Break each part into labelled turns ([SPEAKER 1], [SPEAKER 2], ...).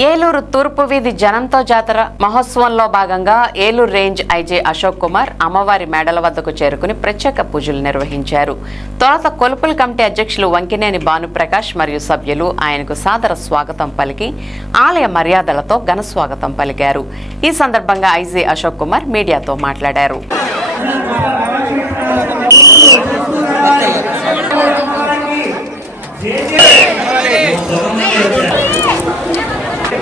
[SPEAKER 1] ఏలూరు తూర్పు వీధి జనంతో జాతర మహోత్సవంలో భాగంగా ఏలూరు రేంజ్ ఐజే అశోక్ కుమార్ అమ్మవారి మేడల వద్దకు చేరుకుని ప్రత్యేక పూజలు నిర్వహించారు. తొలుత కొలుపుల కమిటీ అధ్యక్షులు వంకినేని భానుప్రకాష్ మరియు సభ్యులు ఆయనకు సాదర స్వాగతం పలికి ఆలయ మర్యాదలతో ఘన స్వాగతం పలికారు. ఈ సందర్భంగా ఐజే అశోక్ కుమార్ మీడియాతో మాట్లాడారు.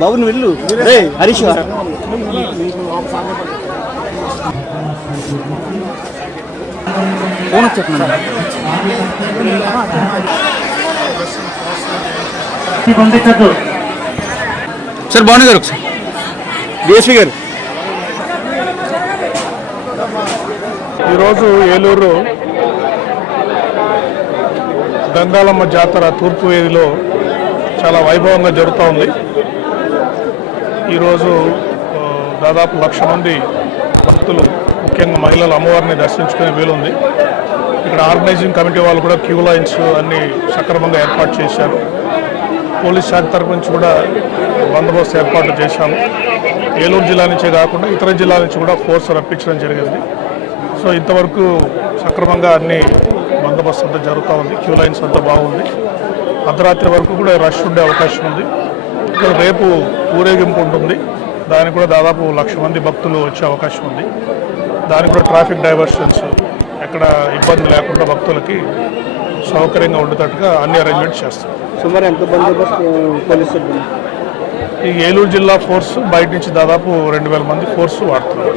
[SPEAKER 2] బాబు నువ్వు వెళ్ళు. రే హరీష్ ఫోన్ చెప్పండి సార్ బాగున్నా గారు ఒకసారి డిఎస్పీ గారు.
[SPEAKER 3] ఈరోజు ఏలూరు గంగాలమ్మ జాతర తూర్పు వేదిలో చాలా వైభవంగా జరుగుతూ ఉంది. ఈరోజు దాదాపు లక్ష మంది భక్తులు ముఖ్యంగా మహిళలు అమ్మవారిని దర్శించుకునే వీలుంది. ఇక్కడ ఆర్గనైజింగ్ కమిటీ వాళ్ళు కూడా క్యూ లైన్స్ అన్ని సక్రమంగా ఏర్పాటు చేశారు. పోలీస్ శాఖ తరపు నుంచి కూడా బందోబస్తు ఏర్పాట్లు చేశాము. ఏలూరు జిల్లా నుంచే కాకుండా ఇతర జిల్లాల నుంచి కూడా ఫోర్స్ రప్పించడం జరిగింది. సో ఇంతవరకు సక్రమంగా అన్ని బందోబస్తు అంతా జరుగుతూ ఉంది. క్యూ లైన్స్ అంతా బాగుంది. అర్ధరాత్రి వరకు కూడా రష్ ఉండే అవకాశం ఉంది. ఇక్కడ రేపు ఊరేగింపు ఉంటుంది. దానికి కూడా దాదాపు లక్ష మంది భక్తులు వచ్చే అవకాశం ఉంది. దానికి కూడా ట్రాఫిక్ డైవర్షన్స్ ఎక్కడ ఇబ్బంది లేకుండా భక్తులకి సౌకర్యంగా ఉండేటట్టుగా అన్ని అరేంజ్మెంట్స్ చేస్తాం
[SPEAKER 2] సుమారు ఎంత పోలీస్
[SPEAKER 3] ఈ ఏలూరు జిల్లా ఫోర్స్ బయట నుంచి దాదాపు రెండు వేల మంది ఫోర్స్ వాడుతున్నారు.